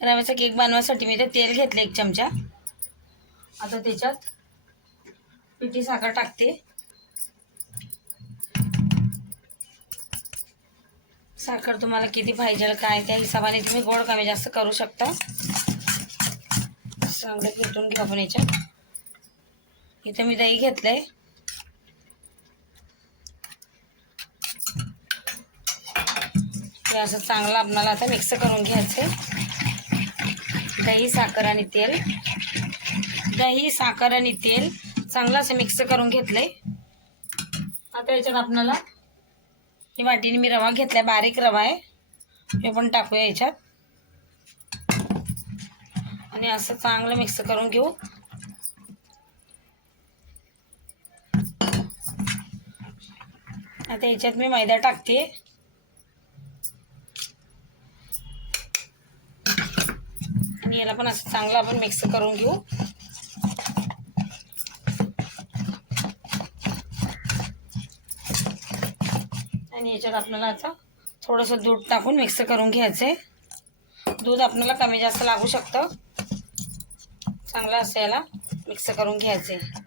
रव्याचा केक बनवायसाठी मी ते तेल घेतलं एक चमचा. आता त्याच्यात पिठी साखर टाकते. साखर तुम्हाला किती पाहिजे काय त्या हिशोबाने तुम्ही गोड कमी जास्त करू शकता. चांगलं फेटून घेऊ आपण याच्यात. इथं मी दही घेतलंय. ते असं चांगलं आपणाला आता मिक्स करून घ्यायचं दही साखर आणि तेल. दही साखर आणि तेल. चांगलं असं मिक्स करून घेतलंय. आता याच्यात आपल्याला ही वाटीने मी रवा घेतलाय बारीक रवा आहे. हे पण टाकूया याच्यात. आणि असं चांगलं मिक्स करून घेऊ. आता याच्यात मी मैदा टाकते. आणि याला पण असं चांगलं आपण मिक्स करून घेऊ. आणि याच्यात आपल्याला आता थोडंसं दूध टाकून मिक्स करून घ्यायचं आहे दूध आपल्याला कमी जास्त लागू शकतं. चांगलं असं याला मिक्स करून घ्यायचं आहे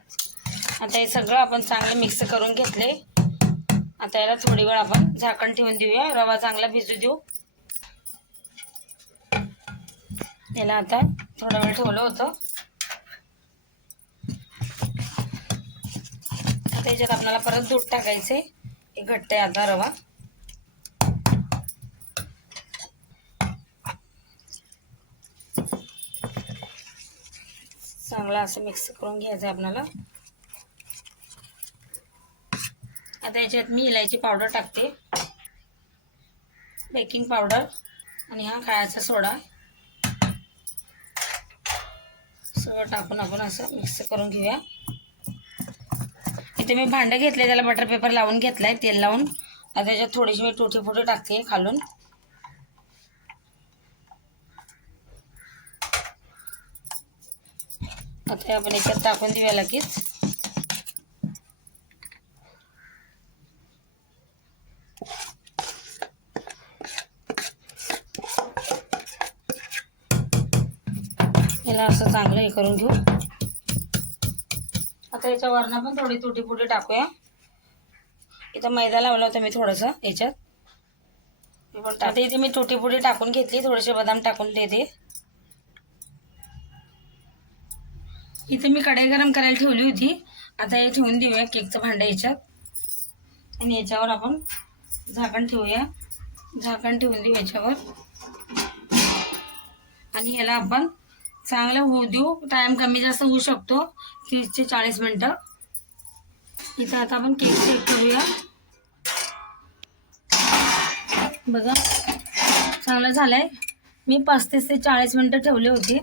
आता हे सगळं आपण चांगलं मिक्स करून घेतले आता याला थोडी वेळ आपण झाकण ठेवून देऊया. रवा चांगला भिजू देऊ. याला आता थोडा वेळ ठेवलं होतं. आता याच्यात आपल्याला परत दूध टाकायचं आहे घट्ट आहे आता रवा. चांगला असं मिक्स करून घ्यायचं आहे आपल्याला. आता याच्यात मी इलायची पावडर टाकते. बेकिंग पावडर आणि हा खायचा सोडा. सगळं टाकून आपण असं मिक्स करून घेऊया. इथे मी भांडं घेतलं त्याला बटर पेपर लावून घेतलं आहे तेल लावून. आता त्याच्यात थोडीशी मी टोटी फुटी टाकते खालून. आता हे आपण याच्यात टाकून देऊया लगेच. याला असं चांगलं हे करून घेऊ. आता याच्यावरनं पण थोडी तुटी पुटी टाकूया. इथं मैदा लावला होता मी थोडंसं याच्यात. आता पण इथे मी तुटी टाकून घेतली थोडेसे बदाम टाकून देते. इथे मी कढई गरम करायला ठेवली होती. आता हे ठेवून देऊया केकचं भांडं याच्यात. आणि याच्यावर आपण झाकण ठेवूया. झाकण ठेवून देऊ याच्यावर. आणि याला आपण चांगलं होऊ देऊ. टाईम कमी जास्त होऊ शकतो. तीस ते चाळीस मिनटं. इथं आता आपण केक चेक करूया. बघा. चांगलं झालंय. मी पस्तीस ते चाळीस मिनटं ठेवले होते.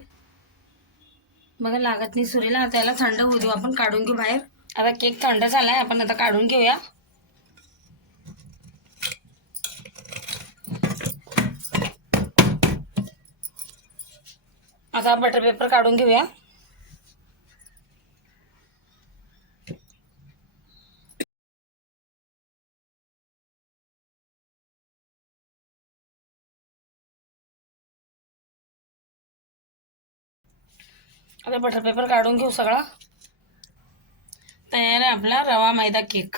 बघा लागत नाही सुरीला. आता याला थंड होऊ देऊ. आपण काढून घेऊ बाहेर. आता केक थंड झाला आहे आपण आता काढून घेऊया. आता बटर पेपर काढून घेऊया. आता बटर पेपर काढून घेऊ सगळा. तयार आहे आपला रवा मैदा केक.